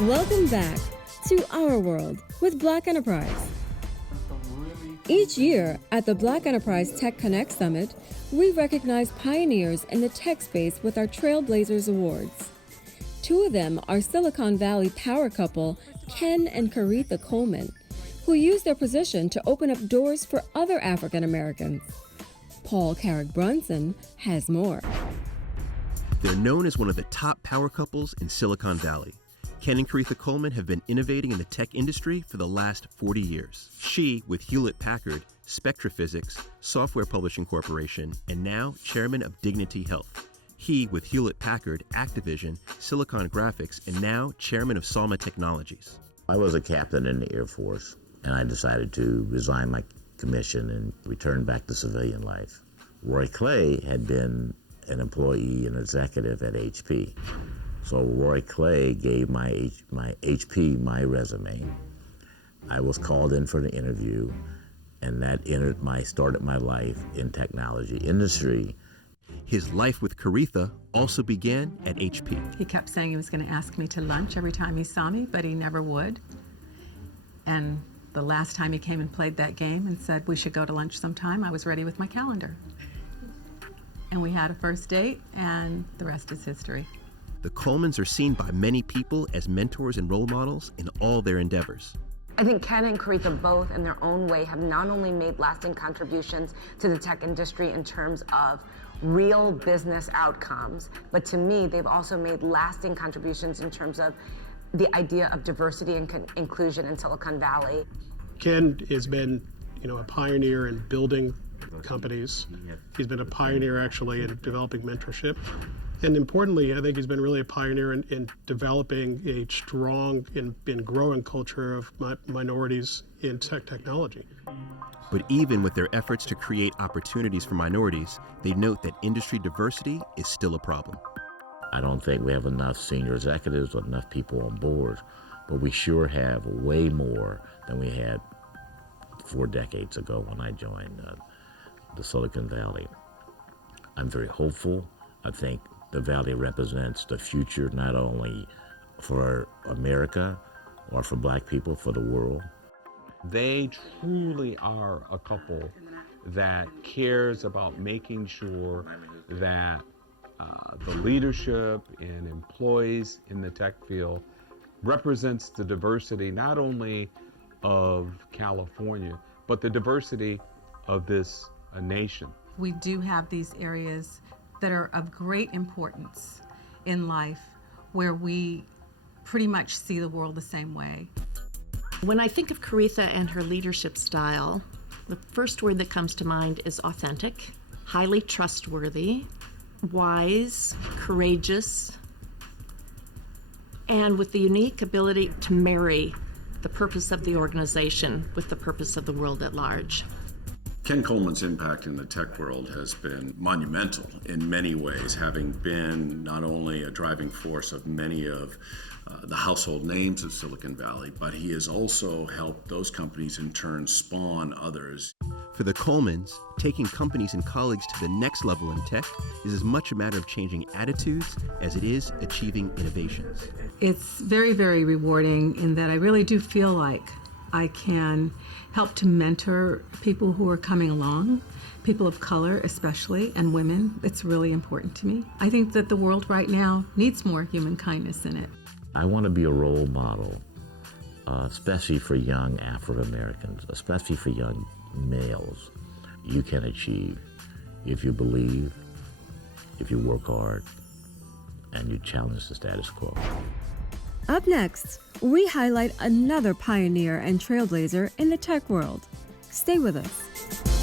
Welcome back to Our World with Black Enterprise. Each year at the Black Enterprise Tech Connect Summit, we recognize pioneers in the tech space with our Trailblazers Awards. Two of them are Silicon Valley power couple Ken and Caretha Coleman, who use their position to open up doors for other African Americans. Paul Carrick Brunson has more. They're known as one of the top power couples in Silicon Valley. Ken and Caretha Coleman have been innovating in the tech industry for the last 40 years. She with Hewlett-Packard, Spectraphysics, Software Publishing Corporation, and now chairman of Dignity Health. He with Hewlett-Packard, Activision, Silicon Graphics, and now chairman of Saama Technologies. I was a captain in the Air Force, and I decided to resign my commission and return back to civilian life. Roy Clay had been an employee and executive at HP. So Roy Clay gave my HP my resume. I was called in for the interview, and that started my life in technology industry. His life with Caretha also began at HP. He kept saying he was going to ask me to lunch every time he saw me, but he never would. And the last time he came and played that game and said we should go to lunch sometime, I was ready with my calendar. And we had a first date, and the rest is history. The Colemans are seen by many people as mentors and role models in all their endeavors. I think Ken and Caretha both, in their own way, have not only made lasting contributions to the tech industry in terms of real business outcomes, but to me, they've also made lasting contributions in terms of the idea of diversity and inclusion in Silicon Valley. Ken has been, a pioneer in building companies. He's been a pioneer, actually, in developing mentorship. And importantly, I think he's been really a pioneer in developing a strong and growing culture of minorities in technology. But even with their efforts to create opportunities for minorities, they note that industry diversity is still a problem. I don't think we have enough senior executives or enough people on board, but we sure have way more than we had 4 decades ago when I joined the Silicon Valley. I'm very hopeful. I think the Valley represents the future not only for America or for Black people, for the world. They truly are a couple that cares about making sure that the leadership and employees in the tech field represents the diversity not only of California, but the diversity of this nation. We do have these areas that are of great importance in life where we pretty much see the world the same way. When I think of Caretha and her leadership style, the first word that comes to mind is authentic, highly trustworthy, wise, courageous, and with the unique ability to marry the purpose of the organization with the purpose of the world at large. Ken Coleman's impact in the tech world has been monumental in many ways, having been not only a driving force of many of the household names of Silicon Valley, but he has also helped those companies in turn spawn others. For the Colemans, taking companies and colleagues to the next level in tech is as much a matter of changing attitudes as it is achieving innovations. It's very, very rewarding in that I really do feel like I can help to mentor people who are coming along, people of color especially, and women. It's really important to me. I think that the world right now needs more human kindness in it. I want to be a role model, especially for young African Americans, especially for young males. You can achieve if you believe, if you work hard, and you challenge the status quo. Up next, we highlight another pioneer and trailblazer in the tech world. Stay with us.